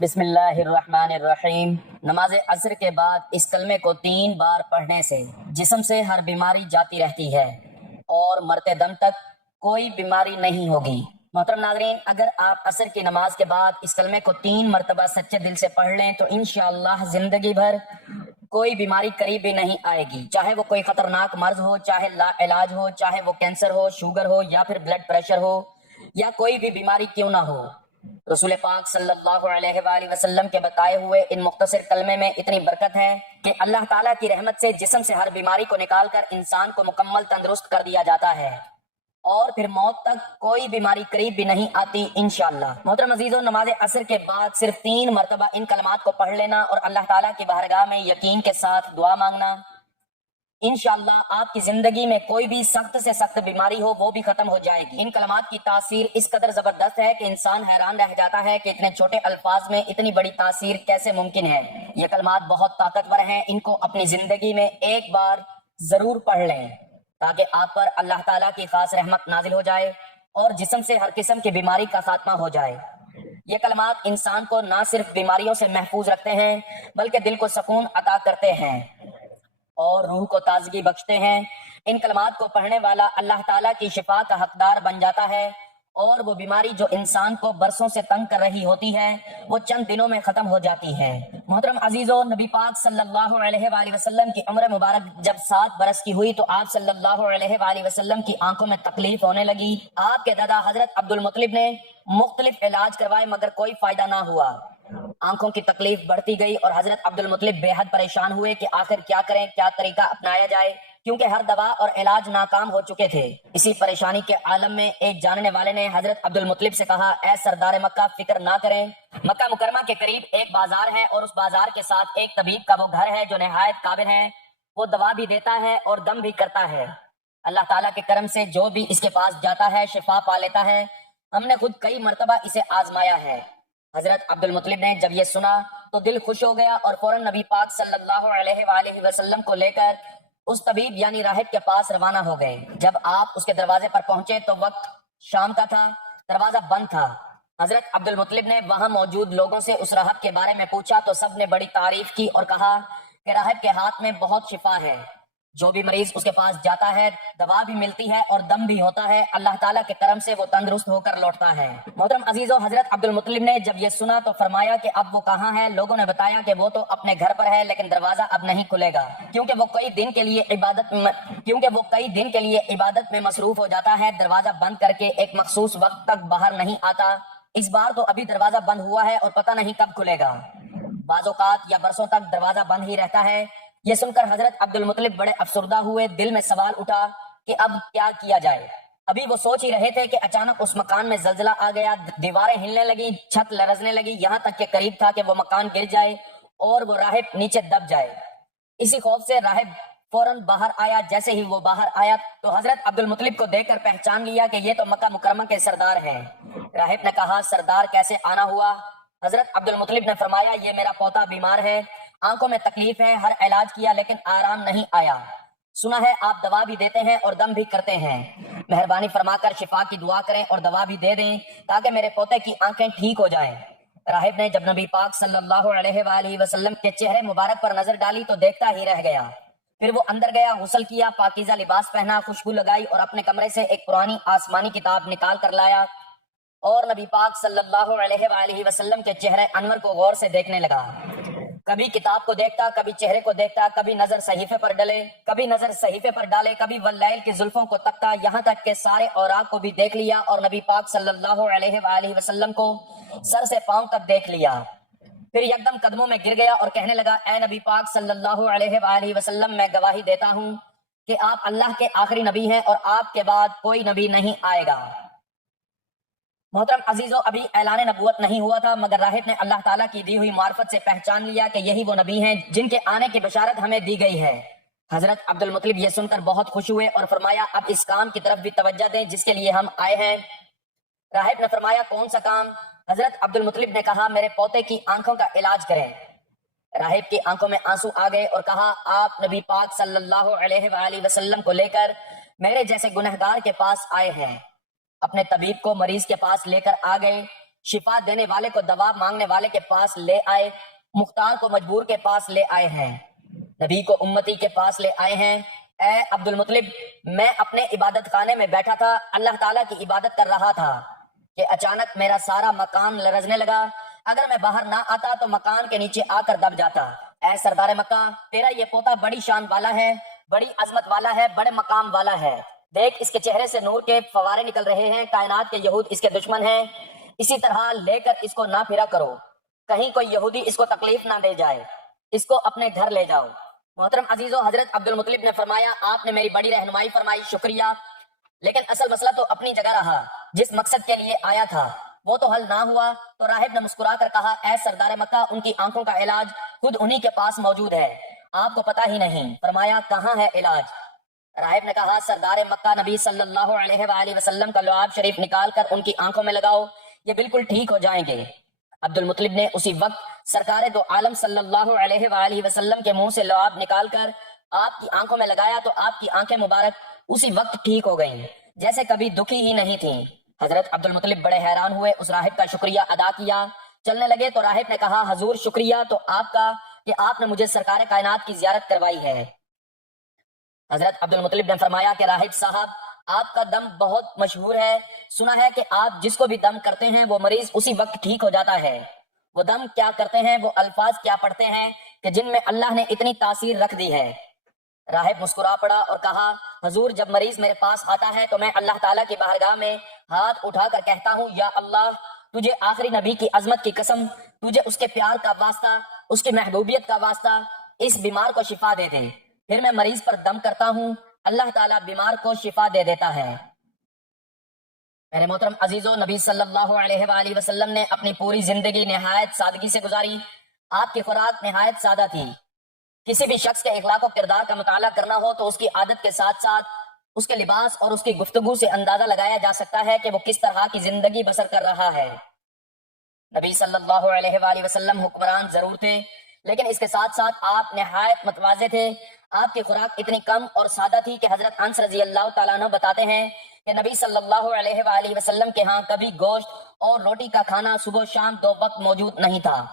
بسم اللہ الرحمن الرحیم۔ نماز عصر کے بعد اس کلمے کو 3 بار پڑھنے سے جسم سے ہر بیماری جاتی رہتی ہے اور مرتے دم تک کوئی بیماری نہیں ہوگی۔ محترم ناظرین، اگر آپ عصر کی نماز کے بعد اس کلمے کو 3 مرتبہ سچے دل سے پڑھ لیں تو انشاءاللہ زندگی بھر کوئی بیماری قریب بھی نہیں آئے گی، چاہے وہ کوئی خطرناک مرض ہو، چاہے لا علاج ہو، چاہے وہ کینسر ہو، شوگر ہو یا پھر بلڈ پریشر ہو یا کوئی بھی بیماری کیوں نہ ہو۔ رسول پاک صلی اللہ علیہ وآلہ وسلم کے بتائے ہوئے ان مختصر کلمے میں اتنی برکت ہے کہ اللہ تعالیٰ کی رحمت سے جسم سے ہر بیماری کو نکال کر انسان کو مکمل تندرست کر دیا جاتا ہے اور پھر موت تک کوئی بیماری قریب بھی نہیں آتی انشاءاللہ۔ محترم عزیزو، نماز عصر کے بعد صرف 3 مرتبہ ان کلمات کو پڑھ لینا اور اللہ تعالیٰ کی بارگاہ میں یقین کے ساتھ دعا مانگنا، انشاءاللہ آپ کی زندگی میں کوئی بھی سخت سے سخت بیماری ہو وہ بھی ختم ہو جائے گی۔ ان کلمات کی تاثیر اس قدر زبردست ہے کہ انسان حیران رہ جاتا ہے کہ اتنے چھوٹے الفاظ میں اتنی بڑی تاثیر کیسے ممکن ہے۔ یہ کلمات بہت طاقتور ہیں، ان کو اپنی زندگی میں ایک بار ضرور پڑھ لیں تاکہ آپ پر اللہ تعالیٰ کی خاص رحمت نازل ہو جائے اور جسم سے ہر قسم کی بیماری کا خاتمہ ہو جائے۔ یہ کلمات انسان کو نہ صرف بیماریوں سے محفوظ رکھتے ہیں بلکہ دل کو سکون عطا کرتے ہیں اور روح کو تازگی بخشتے ہیں۔ ان کلمات کو پڑھنے والا اللہ تعالیٰ کی شفا کا حقدار بن جاتا ہے اور وہ بیماری جو انسان کو برسوں سے تنگ کر رہی ہوتی ہے وہ چند دنوں میں ختم ہو جاتی ہے۔ محترم عزیزو، نبی پاک صلی اللہ علیہ وآلہ وسلم کی عمر مبارک جب 7 برس کی ہوئی تو آپ صلی اللہ علیہ وآلہ وسلم کی آنکھوں میں تکلیف ہونے لگی۔ آپ کے دادا حضرت عبد المطلب نے مختلف علاج کروائے مگر کوئی فائدہ نہ ہوا۔ آنکھوں کی تکلیف بڑھتی گئی اور حضرت عبد المطلب بے حد پریشان ہوئے کہ آخر کیا کریں، کیا طریقہ اپنایا جائے، کیونکہ ہر دوا اور علاج ناکام ہو چکے تھے۔ اسی پریشانی کے عالم میں ایک جاننے والے نے حضرت عبد المطلب سے کہا، اے سردار مکہ، فکر نہ کریں، مکہ مکرمہ کے قریب ایک بازار ہے اور اس بازار کے ساتھ ایک طبیب کا وہ گھر ہے جو نہایت قابل ہے، وہ دوا بھی دیتا ہے اور دم بھی کرتا ہے۔ اللہ تعالیٰ کے کرم سے جو بھی اس کے پاس جاتا ہے شفا پا لیتا ہے۔ ہم نے خود کئی مرتبہ اسے آزمایا ہے۔ حضرت عبد المطلب نے جب یہ سنا تو دل خوش ہو گیا اور فوراً نبی پاک صلی اللہ علیہ وآلہ وسلم کو لے کر اس طبیب یعنی راہب کے پاس روانہ ہو گئے۔ جب آپ اس کے دروازے پر پہنچے تو وقت شام کا تھا، دروازہ بند تھا۔ حضرت عبد المطلب نے وہاں موجود لوگوں سے اس راہب کے بارے میں پوچھا تو سب نے بڑی تعریف کی اور کہا کہ راہب کے ہاتھ میں بہت شفا ہے، جو بھی مریض اس کے پاس جاتا ہے دوا بھی ملتی ہے اور دم بھی ہوتا ہے، اللہ تعالیٰ کے کرم سے وہ تندرست ہو کر لوٹتا ہے۔ محترم عزیزو، حضرت عبد المطلب نے جب یہ سنا تو فرمایا کہ اب وہ کہاں ہے؟ لوگوں نے بتایا کہ وہ تو اپنے گھر پر ہے لیکن دروازہ اب نہیں کھلے گا کیونکہ وہ کئی دن کے لیے عبادت میں مصروف ہو جاتا ہے، دروازہ بند کر کے ایک مخصوص وقت تک باہر نہیں آتا۔ اس بار تو ابھی دروازہ بند ہوا ہے اور پتہ نہیں کب کھلے گا، بعض اوقات یا برسوں تک دروازہ بند ہی رہتا ہے۔ یہ سن کر حضرت عبد المطلب بڑے افسردہ ہوئے، دل میں سوال اٹھا کہ اب کیا کیا جائے۔ ابھی وہ سوچ ہی رہے تھے کہ اچانک اس مکان میں زلزلہ آ گیا، دیواریں ہلنے لگی، چھت لرزنے لگی، یہاں تک کہ قریب تھا کہ وہ مکان گر جائے اور وہ راہب نیچے دب جائے۔ اسی خوف سے راہب فوراً باہر آیا۔ جیسے ہی وہ باہر آیا تو حضرت عبد المطلب کو دیکھ کر پہچان لیا کہ یہ تو مکہ مکرمہ کے سردار ہیں۔ راہب نے کہا، سردار کیسے آنا ہوا؟ حضرت عبد المطلب نے فرمایا، یہ میرا پوتا بیمار ہے، آنکھوں میں تکلیف ہے، ہر علاج کیا لیکن آرام نہیں آیا، سنا ہے آپ دوا بھی دیتے ہیں اور دم بھی کرتے ہیں، مہربانی فرما کر شفا کی دعا کریں اور دوا بھی دے دیں تاکہ میرے پوتے کی آنکھیں ٹھیک ہو جائیں۔ راہب نے جب نبی پاک صلی اللہ علیہ وآلہ وسلم کے چہرے مبارک پر نظر ڈالی تو دیکھتا ہی رہ گیا۔ پھر وہ اندر گیا، غسل کیا، پاکیزہ لباس پہنا، خوشبو لگائی اور اپنے کمرے سے ایک پرانی آسمانی کتاب نکال کر لایا اور نبی پاک صلی اللہ علیہ وآلہ وسلم کے چہرے انور کو غور سے دیکھنے لگا۔ کبھی کتاب کو دیکھتا، کبھی چہرے کو دیکھتا، کبھی نظر صحیفے پر ڈالے، کبھی واللیل کی زلفوں کو تکتا، یہاں تک کہ سارے اوراق کو بھی دیکھ لیا اور نبی پاک صلی اللہ علیہ وآلہ وسلم کو سر سے پاؤں تک دیکھ لیا۔ پھر یکدم قدموں میں گر گیا اور کہنے لگا، اے نبی پاک صلی اللہ علیہ وآلہ وسلم، میں گواہی دیتا ہوں کہ آپ اللہ کے آخری نبی ہیں اور آپ کے بعد کوئی نبی نہیں آئے گا۔ محترم عزیزو، ابھی اعلان نبوت نہیں ہوا تھا مگر راہب نے اللہ تعالیٰ کی دی ہوئی معرفت سے پہچان لیا کہ یہی وہ نبی ہیں جن کے آنے کی بشارت ہمیں دی گئی ہے۔ حضرت عبد المطلب یہ سن کر بہت خوش ہوئے اور فرمایا، اب اس کام کی طرف بھی توجہ دیں جس کے لیے ہم آئے ہیں۔ راہب نے فرمایا، کون سا کام؟ حضرت عبد المطلب نے کہا، میرے پوتے کی آنکھوں کا علاج کریں۔ راہب کی آنکھوں میں آنسو آ گئے اور کہا، آپ نبی پاک صلی اللہ علیہ وآلہ وسلم کو لے کر میرے جیسے گنہگار کے پاس آئے ہیں۔ اپنے طبیب کو مریض کے پاس لے کر آ گئے۔ شفا دینے والے کو دوا مانگنے والے کے پاس لے آئے، مختار کو مجبور کے پاس لے آئے ہیں، نبی کو امتی کے پاس لے آئے ہیں۔ اے عبد المطلب، میں اپنے عبادت خانے میں بیٹھا تھا، اللہ تعالیٰ کی عبادت کر رہا تھا کہ اچانک میرا سارا مکان لرزنے لگا، اگر میں باہر نہ آتا تو مکان کے نیچے آ کر دب جاتا۔ اے سردار مکہ، تیرا یہ پوتا بڑی شان والا ہے، بڑی عظمت والا ہے، بڑے مقام والا ہے، دیکھ اس کے چہرے سے نور کے فوارے نکل رہے ہیں، کائنات کے یہود اس کے دشمن ہیں، اسی طرح لے کر اس کو نہ پھرا کرو، کہیں کوئی یہودی اس کو تکلیف نہ دے جائے، اس کو اپنے گھر لے جاؤ۔ محترم عزیزو، حضرت عبد المطلب نے فرمایا آپ نے میری بڑی رہنمائی فرمائی، شکریہ، لیکن اصل مسئلہ تو اپنی جگہ رہا، جس مقصد کے لیے آیا تھا وہ تو حل نہ ہوا۔ تو راہب نے مسکرا کر کہا اے سردار مکہ، ان کی آنکھوں کا علاج خود انہی کے پاس موجود ہے، آپ کو پتہ ہی نہیں۔ فرمایا کہاں ہے علاج؟ راہب نے کہا سردار مکہ نبی صلی اللہ علیہ وآلہ وسلم کا لعاب شریف نکال کر ان کی آنکھوں میں لگاؤ، یہ بالکل ٹھیک ہو جائیں گے۔ عبد المطلب نے اسی وقت سرکار دو عالم صلی اللہ علیہ وآلہ وسلم کے منہ سے لعاب نکال کر آپ کی آنکھوں میں لگایا تو آپ کی آنکھیں مبارک اسی وقت ٹھیک ہو گئیں، جیسے کبھی دکھی ہی نہیں تھیں۔ حضرت عبد المطلب بڑے حیران ہوئے، اس راہب کا شکریہ ادا کیا، چلنے لگے تو راہب نے کہا حضور شکریہ تو آپ کا کہ آپ نے مجھے سرکار کائنات کی زیارت کروائی ہے۔ حضرت عبد المطلب نے فرمایا کہ راہب صاحب، آپ کا دم بہت مشہور ہے، سنا ہے کہ آپ جس کو بھی دم کرتے ہیں وہ مریض اسی وقت ٹھیک ہو جاتا ہے۔ وہ دم کیا کرتے ہیں، وہ الفاظ کیا پڑھتے ہیں کہ جن میں اللہ نے اتنی تاثیر رکھ دی ہے؟ راہب مسکرا پڑا اور کہا حضور، جب مریض میرے پاس آتا ہے تو میں اللہ تعالیٰ کی بارگاہ میں ہاتھ اٹھا کر کہتا ہوں یا اللہ، تجھے آخری نبی کی عظمت کی قسم، تجھے اس کے پیار کا واسطہ، اس کی محبوبیت کا واسطہ، اس بیمار کو شفا دے دے۔ پھر میں مریض پر دم کرتا ہوں، اللہ تعالیٰ بیمار کو شفا دے دیتا ہے۔ میرے محترم عزیزو، نبی صلی اللہ علیہ وآلہ وسلم نے اپنی پوری زندگی نہایت سادگی سے گزاری، آپ کی خوراک نہایت سادہ تھی۔ کسی بھی شخص کے اخلاق و کردار کا مطالعہ کرنا ہو تو اس کی عادت کے ساتھ ساتھ اس کے لباس اور اس کی گفتگو سے اندازہ لگایا جا سکتا ہے کہ وہ کس طرح کی زندگی بسر کر رہا ہے۔ نبی صلی اللہ علیہ وآلہ وسلم حکمران ضرور تھے، لیکن اس کے ساتھ ساتھ آپ نہایت متواضع تھے۔ آپ کی خوراک اتنی کم اور سادہ تھی کہ حضرت انس رضی اللہ تعالیٰ عنہ بتاتے ہیں کہ نبی صلی اللہ علیہ وآلہ وسلم کے ہاں کبھی گوشت اور روٹی کا کھانا صبح و شام دو وقت موجود نہیں تھا،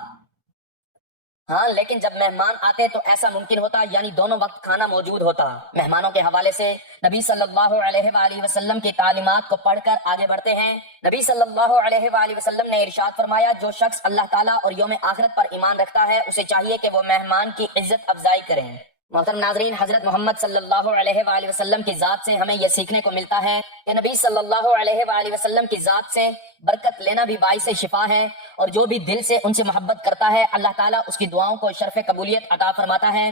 ہاں لیکن جب مہمان آتے تو ایسا ممکن ہوتا، یعنی دونوں وقت کھانا موجود ہوتا۔ مہمانوں کے حوالے سے نبی صلی اللہ علیہ وآلہ وسلم کی تعلیمات کو پڑھ کر آگے بڑھتے ہیں۔ نبی صلی اللہ علیہ وآلہ وسلم نے ارشاد فرمایا جو شخص اللہ تعالیٰ اور یوم آخرت پر ایمان رکھتا ہے اسے چاہیے کہ وہ مہمان کی عزت افزائی کریں۔ محترم ناظرین، حضرت محمد صلی اللہ علیہ وآلہ وسلم کی ذات سے ہمیں یہ سیکھنے کو ملتا ہے کہ نبی صلی اللہ علیہ وآلہ وسلم کی ذات سے برکت لینا بھی باعث شفا ہے، اور جو بھی دل سے ان سے محبت کرتا ہے اللہ تعالیٰ اس کی دعاؤں کو شرف قبولیت عطا فرماتا ہے۔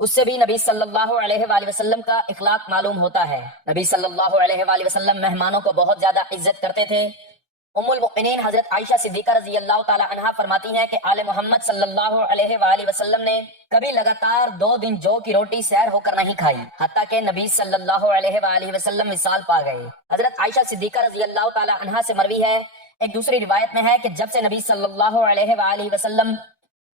اس سے بھی نبی صلی اللہ علیہ وآلہ وسلم کا اخلاق معلوم ہوتا ہے۔ نبی صلی اللہ علیہ وآلہ وسلم مہمانوں کو بہت زیادہ عزت کرتے تھے۔ ام المؤمنین حضرت عائشہ صدیقہ رضی اللہ تعالی عنہا فرماتی ہیں کہ آل محمد صلی اللہ علیہ وآلہ وسلم نے کبھی لگاتار 2 دن جو کی روٹی سیر ہو کر نہیں کھائی، حتیٰ کہ نبی صلی اللہ علیہ وآلہ وسلم وصال پا گئے۔ حضرت عائشہ صدیقہ رضی اللہ تعالی عنہا سے مروی ہے، ایک دوسری روایت میں ہے کہ جب سے نبی صلی اللہ علیہ وآلہ وسلم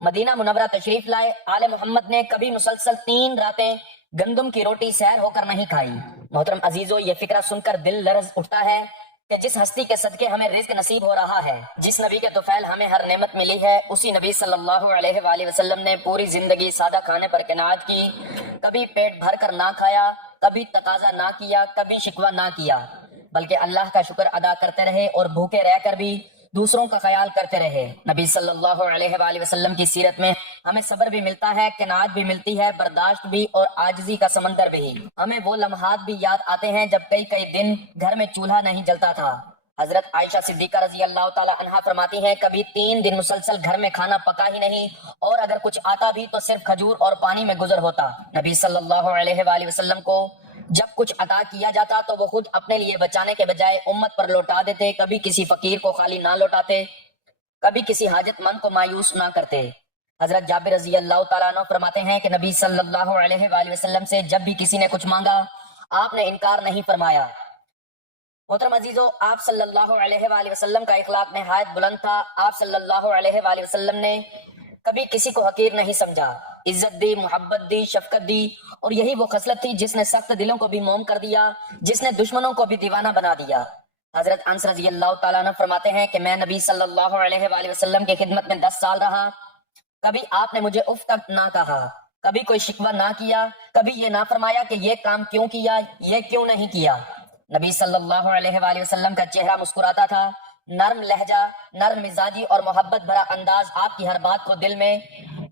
مدینہ منورہ تشریف لائے، آل محمد نے کبھی مسلسل 3 راتیں گندم کی روٹی سیر ہو کر نہیں کھائی۔ محترم عزیزو، یہ فکرہ سن کر دل لرز اٹھتا ہے کہ جس ہستی کے صدقے ہمیں رزق نصیب ہو رہا ہے، جس نبی کے طفیل ہمیں ہر نعمت ملی ہے، اسی نبی صلی اللہ علیہ وآلہ وسلم نے پوری زندگی سادہ کھانے پر قناعت کی، کبھی پیٹ بھر کر نہ کھایا، کبھی تقاضا نہ کیا، کبھی شکوہ نہ کیا، بلکہ اللہ کا شکر ادا کرتے رہے اور بھوکے رہ کر بھی دوسروں کا خیال کرتے رہے۔ نبی صلی اللہ علیہ وآلہ وسلم کی سیرت میں ہمیں صبر بھی ملتا ہے، قناعت بھی ملتی ہے، برداشت بھی اور عاجزی کا سمندر بھی۔ ہمیں وہ لمحات بھی یاد آتے ہیں جب کئی دن گھر میں چولہا نہیں جلتا تھا۔ حضرت عائشہ صدیقہ رضی اللہ تعالی عنہا فرماتی ہیں کبھی 3 دن مسلسل گھر میں کھانا پکا ہی نہیں، اور اگر کچھ آتا بھی تو صرف کھجور اور پانی میں گزر ہوتا۔ نبی صلی اللہ علیہ وآلہ وسلم کو جب کچھ عطا کیا جاتا تو وہ خود اپنے لیے بچانے کے بجائے امت پر لوٹا دیتے، کبھی کسی فقیر کو خالی نہ لوٹاتے، کبھی کسی حاجت مند کو مایوس نہ کرتے۔ حضرت جابر رضی اللہ تعالیٰ عنہ فرماتے ہیں کہ نبی صلی اللہ علیہ وآلہ وسلم سے جب بھی کسی نے کچھ مانگا آپ نے انکار نہیں فرمایا۔ محترم عزیزو، آپ صلی اللہ علیہ وآلہ وسلم کا اخلاق نہایت بلند تھا۔ آپ صلی اللہ علیہ وآلہ وسلم نے کبھی کسی کو حقیر نہیں سمجھا، عزت دی، محبت دی، شفقت دی، اور یہی وہ خصلت تھی جس نے سخت دلوں کو بھی موم کر دیا، جس نے دشمنوں کو بھی دیوانہ بنا دیا۔ حضرت انس رضی اللہ تعالیٰ عنہ فرماتے ہیں کہ میں نبی صلی اللہ علیہ وآلہ وسلم کی خدمت میں 10 سال رہا، کبھی آپ نے مجھے اف تک نہ کہا، کبھی کوئی شکوہ نہ کیا، کبھی یہ نہ فرمایا کہ یہ کام کیوں کیا، یہ کیوں نہیں کیا۔ نبی صلی اللہ علیہ وآلہ وسلم کا چہرہ مسکراتا تھا، نرم لہجہ، نرم مزاجی اور محبت بھرا انداز آپ کی ہر بات کو دل میں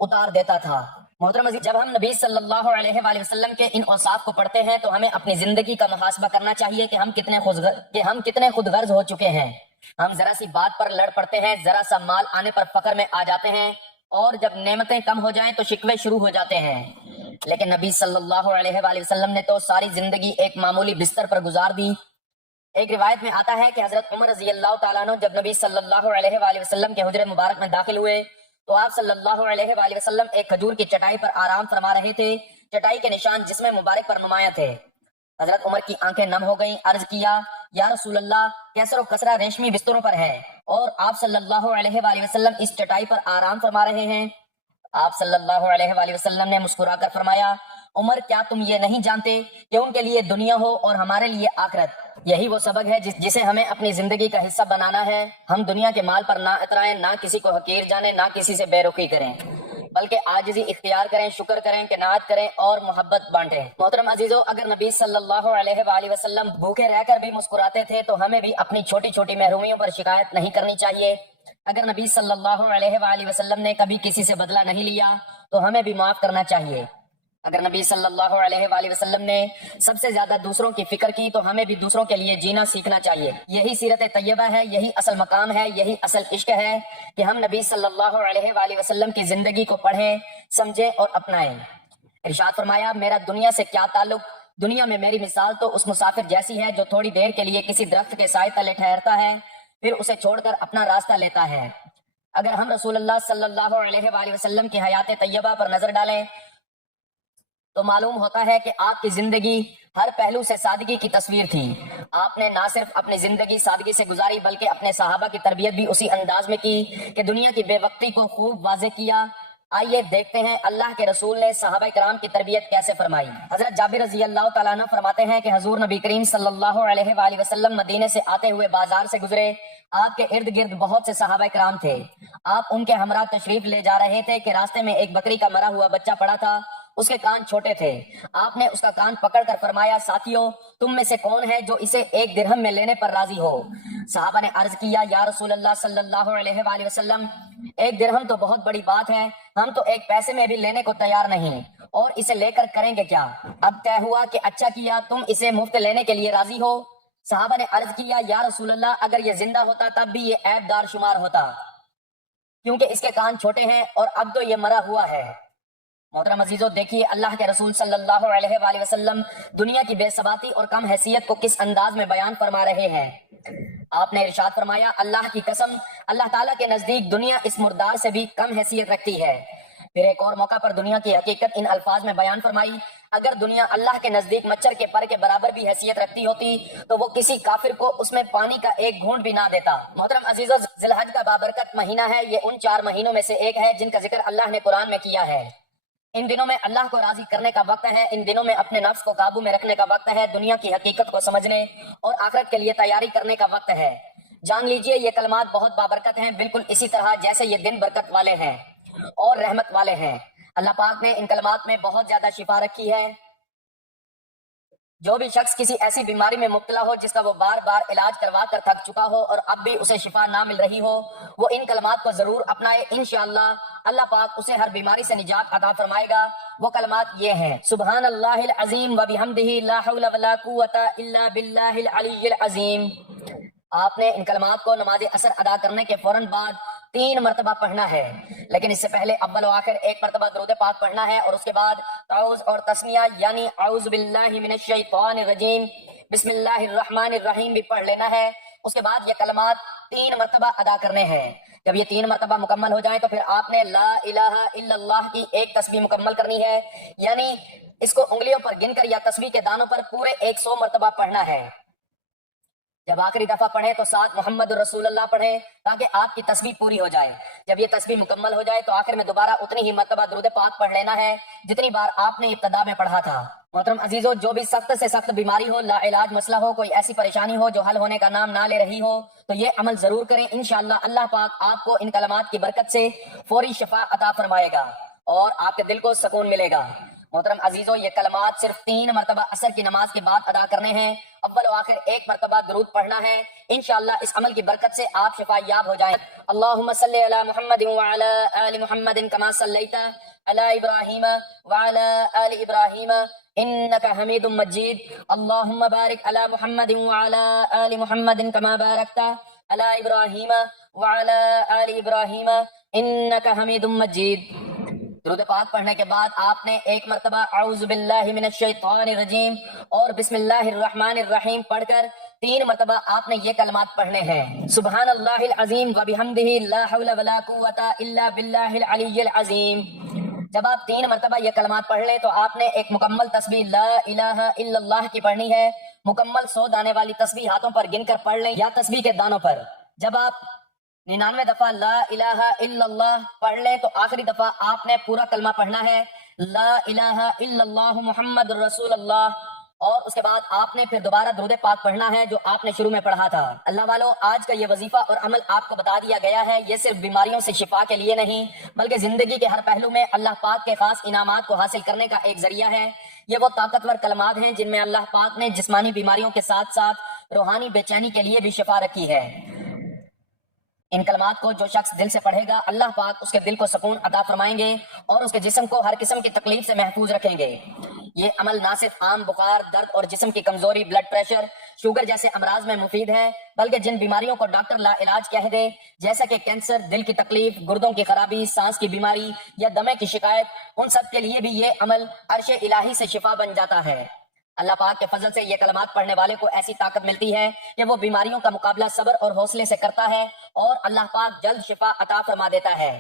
اتار دیتا تھا۔ محترم عزیز، جب ہم نبی صلی اللہ علیہ وآلہ وسلم کے ان اوصاف کو پڑھتے ہیں تو ہمیں اپنی زندگی کا محاسبہ کرنا چاہیے کہ ہم کتنے خود غرض ہو چکے ہیں۔ ہم ذرا سی بات پر لڑ پڑتے ہیں، ذرا سا مال آنے پر فخر میں آ جاتے ہیں، اور جب نعمتیں کم ہو جائیں تو شکوے شروع ہو جاتے ہیں۔ لیکن نبی صلی اللہ علیہ وآلہ وسلم نے تو ساری زندگی ایک معمولی بستر پر گزار دی۔ ایک روایت میں آتا ہے کہ حضرت عمر رضی اللہ تعالیٰ عنہ جب نبی صلی اللہ علیہ وآلہ وسلم کے حجرے مبارک میں داخل ہوئے تو آپ صلی اللہ علیہ وآلہ وسلم ایک کھجور کی چٹائی پر آرام فرما رہے تھے، چٹائی کے نشان جسم مبارک پر نمایاں تھے۔ حضرت عمر کی آنکھیں نم ہو گئیں، عرض کیا، یا رسول اللہ، کیسر و کسرہ ریشمی بستروں پر ہے اور آپ صلی اللہ علیہ وآلہ وسلم اس چٹائی پر آرام فرما رہے ہیں۔ آپ صلی اللہ علیہ وآلہ وسلم نے مسکرا کر فرمایا، عمر، کیا تم یہ نہیں جانتے کہ ان کے لیے دنیا ہو اور ہمارے لیے آخرت؟ یہی وہ سبق ہے جسے ہمیں اپنی زندگی کا حصہ بنانا ہے۔ ہم دنیا کے مال پر نہ اترائیں، نہ کسی کو حقیر جانیں، نہ کسی سے بے رخی کریں، بلکہ عاجزی اختیار کریں، شکر کریں، قناعت کریں اور محبت بانٹیں۔ محترم عزیزو، اگر نبی صلی اللہ علیہ وآلہ وسلم بھوکے رہ کر بھی مسکراتے تھے تو ہمیں بھی اپنی چھوٹی چھوٹی محرومیوں پر شکایت نہیں کرنی چاہیے۔ اگر نبی صلی اللہ علیہ وآلہ وسلم نے کبھی کسی سے بدلہ نہیں لیا تو ہمیں بھی معاف کرنا چاہیے۔ اگر نبی صلی اللہ علیہ وآلہ وسلم نے سب سے زیادہ دوسروں کی فکر کی تو ہمیں بھی دوسروں کے لیے جینا سیکھنا چاہیے۔ یہی سیرت طیبہ ہے، یہی اصل مقام ہے، یہی اصل عشق ہے کہ ہم نبی صلی اللہ علیہ وآلہ وسلم کی زندگی کو پڑھیں، سمجھیں اور اپنائیں۔ ارشاد فرمایا، میرا دنیا سے کیا تعلق؟ دنیا میں میری مثال تو اس مسافر جیسی ہے جو تھوڑی دیر کے لیے کسی درخت کے سائے تلے ٹھہرتا ہے، پھر اسے چھوڑ کر اپنا راستہ لیتا ہے۔ اگر ہم رسول اللہ صلی اللہ علیہ وآلہ وسلم کی حیات طیبہ پر نظر ڈالیں تو معلوم ہوتا ہے کہ آپ کی زندگی ہر پہلو سے سادگی کی تصویر تھی۔ آپ نے نہ صرف اپنی زندگی سادگی سے گزاری بلکہ اپنے صحابہ کی تربیت بھی اسی انداز میں کی کہ دنیا کی بے وقتی کو خوب واضح کیا۔ آئیے دیکھتے ہیں اللہ کے رسول نے صحابہ کرام کی تربیت کیسے فرمائی۔ حضرت جابر رضی اللہ تعالیٰ عنہ فرماتے ہیں کہ حضور نبی کریم صلی اللہ علیہ وآلہ وسلم مدینے سے آتے ہوئے بازار سے گزرے، آپ کے ارد گرد بہت سے صحابہ کرام تھے۔ آپ ان کے ہمراہ تشریف لے جا رہے تھے کہ راستے میں ایک بکری کا مرا ہوا بچہ پڑا تھا، اس کے کان چھوٹے تھے۔ آپ نے اس کا کان پکڑ کر فرمایا، ساتھیو، تم میں سے کون ہے جو اسے 1 درہم میں لینے پر راضی ہو؟ صحابہ نے عرض کیا، یا رسول اللہ صلی اللہ علیہ وآلہ وسلم، 1 درہم تو بہت بڑی بات ہے، ہم تو 1 پیسے میں بھی لینے کو تیار نہیں، اور اسے لے کر کریں گے کیا؟ اب طے ہوا کہ اچھا کیا، تم اسے مفت لینے کے لیے راضی ہو۔ صحابہ نے عرض کیا، یا رسول اللہ، اگر یہ زندہ ہوتا تب بھی یہ عیب دار شمار ہوتا، کیونکہ اس کے کان چھوٹے ہیں اور اب تو یہ مرا ہوا ہے۔ محترم عزیزو، دیکھیے اللہ کے رسول صلی اللہ علیہ وآلہ وسلم دنیا کی بے ثباتی اور کم حیثیت کو کس انداز میں بیان فرما رہے ہیں۔ آپ نے ارشاد فرمایا، اللہ کی قسم، اللہ تعالیٰ کے نزدیک دنیا اس مردار سے بھی کم حیثیت رکھتی ہے۔ پھر ایک اور موقع پر دنیا کی حقیقت ان الفاظ میں بیان فرمائی، اگر دنیا اللہ کے نزدیک مچھر کے پر کے برابر بھی حیثیت رکھتی ہوتی تو وہ کسی کافر کو اس میں پانی کا ایک گھونٹ بھی نہ دیتا۔ محترم عزیزو، ذی الحج کا بابرکت مہینہ ہے، یہ ان 4 مہینوں میں سے ایک ہے جن کا ذکر اللہ نے قرآن میں کیا ہے۔ ان دنوں میں اللہ کو راضی کرنے کا وقت ہے، ان دنوں میں اپنے نفس کو قابو میں رکھنے کا وقت ہے، دنیا کی حقیقت کو سمجھنے اور آخرت کے لیے تیاری کرنے کا وقت ہے۔ جان لیجئے یہ کلمات بہت بابرکت ہیں، بالکل اسی طرح جیسے یہ دن برکت والے ہیں اور رحمت والے ہیں۔ اللہ پاک نے ان کلمات میں بہت زیادہ شفا رکھی ہے۔ جو بھی شخص کسی ایسی بیماری میں مبتلا ہو جس کا وہ بار بار علاج کروا کر تھک چکا ہو اور اب بھی اسے شفا نہ مل رہی ہو، وہ ان کلمات کو ضرور اپنائے، انشاءاللہ اللہ پاک اسے ہر بیماری سے نجات عطا فرمائے گا۔ وہ کلمات یہ ہیں، سبحان اللہ العظیم و بحمدہ، لا حول ولا قوت الا باللہ العلی العظیم۔ آپ نے ان کلمات کو نماز عصر ادا کرنے کے فوراً بعد 3 مرتبہ پڑھنا ہے، لیکن اس سے پہلے اول و آخر 1 مرتبہ درود پاک پڑھنا ہے، اور اس کے بعد تعوذ اور تسمیہ یعنی اعوذ باللہ من الشیطان الرجیم، بسم اللہ الرحمن الرحیم بھی پڑھ لینا ہے۔ اس کے بعد یہ کلمات 3 مرتبہ ادا کرنے ہیں۔ جب یہ 3 مرتبہ مکمل ہو جائیں تو پھر آپ نے لا الہ الا اللہ کی 1 تسبیح مکمل کرنی ہے، یعنی اس کو انگلیوں پر گن کر یا تسبیح کے دانوں پر پورے 100 مرتبہ پڑھنا ہے۔ جب آخری دفعہ پڑھیں تو ساتھ محمد رسول اللہ پڑھیں تاکہ آپ کی تسبیح پوری ہو جائے. جب یہ تسبیح مکمل ہو جائے تو آخر میں دوبارہ اتنی ہی مرتبہ درود پاک پڑھ لینا ہے جتنی بار آپ نے ابتدا میں پڑھا تھا. محترم عزیزو، جو بھی سخت سے سخت بیماری ہو، لا علاج مسئلہ ہو، کوئی ایسی پریشانی ہو جو حل ہونے کا نام نہ لے رہی ہو، تو یہ عمل ضرور کریں. انشاءاللہ اللہ پاک آپ کو ان کلمات کی برکت سے فوری شفا عطا فرمائے گا اور آپ کے دل کو سکون ملے گا. محترم عزیزو، یہ کلمات صرف 3 مرتبہ عصر کی نماز کے بعد ادا کرنے ہیں. اول و آخر 1 مرتبہ درود پڑھنا ہے. انشاءاللہ اس عمل کی برکت سے آپ شفا یاب ہو جائیں. اللہم صلی علی محمد وعلی آل محمد کما صلیت علی ابراہیم وعلی آل ابراہیم انک حمید مجید. اللہم بارک علی محمد وعلی آل محمد کما بارکت علی ابراہیم وعلی آل ابراہیم انک حمید مجید. درود پاک پڑھنے کے بعد آپ نے 1 مرتبہ اعوذ باللہ من الشیطان الرجیم اور بسم اللہ الرحمن الرحیم پڑھ کر 3 مرتبہ آپ نے یہ کلمات پڑھنے ہیں. سبحان اللہ العظیم وبحمدہ لا حول ولا قوت الا باللہ العلی العظیم. جب آپ 3 مرتبہ یہ کلمات پڑھ لیں تو آپ نے ایک مکمل تسبیح لا الہ الا اللہ کی پڑھنی ہے. مکمل 100 دانے والی تسبیح ہاتھوں پر گن کر پڑھ لیں یا تسبیح کے دانوں پر. جب آپ 99 دفعہ لا الہ الا اللہ پڑھ لیں تو آخری دفعہ آپ نے پورا کلمہ پڑھنا ہے لا الہ الا اللہ محمد رسول اللہ، اور اس کے بعد آپ نے پھر دوبارہ درود پاک پڑھنا ہے جو آپ نے شروع میں پڑھا تھا. اللہ والو، آج کا یہ وظیفہ اور عمل آپ کو بتا دیا گیا ہے. یہ صرف بیماریوں سے شفا کے لیے نہیں بلکہ زندگی کے ہر پہلو میں اللہ پاک کے خاص انعامات کو حاصل کرنے کا ایک ذریعہ ہے. یہ وہ طاقتور کلمات ہیں جن میں اللہ پاک نے جسمانی بیماریوں کے ساتھ ساتھ روحانی بے چینی کے لیے بھی شفا رکھی ہے. ان کلمات کو جو شخص دل سے پڑھے گا اللہ پاک اس کے دل کو سکون عطا فرمائیں گے اور اس کے جسم کو ہر قسم کی تکلیف سے محفوظ رکھیں گے. یہ عمل نہ صرف عام بخار، درد اور جسم کی کمزوری، بلڈ پریشر، شوگر جیسے امراض میں مفید ہے بلکہ جن بیماریوں کو ڈاکٹر لا علاج کہہ دے جیسا کہ کینسر، دل کی تکلیف، گردوں کی خرابی، سانس کی بیماری یا دمے کی شکایت، ان سب کے لیے بھی یہ عمل عرش الہی سے شفا بن جاتا ہے. اللہ پاک کے فضل سے یہ کلمات پڑھنے والے کو ایسی طاقت ملتی ہے کہ وہ بیماریوں کا مقابلہ صبر اور حوصلے سے کرتا ہے اور اللہ پاک جلد شفا عطا فرما دیتا ہے.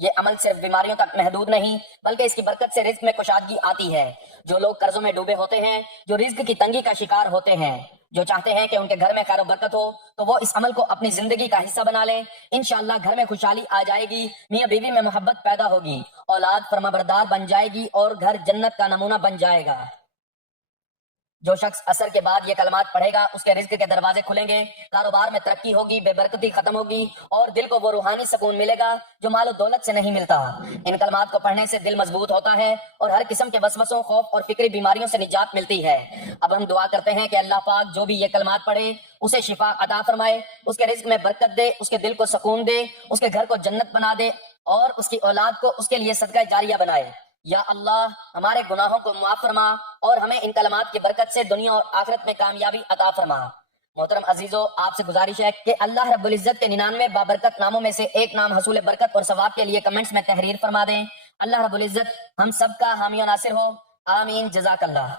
یہ عمل صرف بیماریوں تک محدود نہیں بلکہ اس کی برکت سے رزق میں کشادگی آتی ہے. جو لوگ قرضوں میں ڈوبے ہوتے ہیں، جو رزق کی تنگی کا شکار ہوتے ہیں، جو چاہتے ہیں کہ ان کے گھر میں خیر و برکت ہو، تو وہ اس عمل کو اپنی زندگی کا حصہ بنا لیں. انشاءاللہ گھر میں خوشحالی آ جائے گی، میاں بیوی میں محبت پیدا ہوگی، اولاد فرمانبردار بن جائے گی اور گھر جنت کا نمونہ بن جائے گا. جو شخص عصر کے بعد یہ کلمات پڑھے گا اس کے رزق کے دروازے کھلیں گے، کاروبار میں ترقی ہوگی، بے برکتی ختم ہوگی اور دل کو وہ روحانی سکون ملے گا جو مال و دولت سے نہیں ملتا. ان کلمات کو پڑھنے سے دل مضبوط ہوتا ہے اور ہر قسم کے وسوسوں، خوف اور فکری بیماریوں سے نجات ملتی ہے. اب ہم دعا کرتے ہیں کہ اللہ پاک جو بھی یہ کلمات پڑھے اسے شفا عطا فرمائے، اس کے رزق میں برکت دے، اس کے دل کو سکون دے، اس کے گھر کو جنت بنا دے اور اس کی اولاد کو اس کے لیے صدقہ جاریہ بنائے. یا اللہ، ہمارے گناہوں کو معاف فرما اور ہمیں ان کلمات کی برکت سے دنیا اور آخرت میں کامیابی عطا فرما. محترم عزیزو، آپ سے گزارش ہے کہ اللہ رب العزت کے 99 بابرکت ناموں میں سے ایک نام حصول برکت اور ثواب کے لیے کمنٹس میں تحریر فرما دیں. اللہ رب العزت ہم سب کا حامی و ناصر ہو. آمین. جزاک اللہ.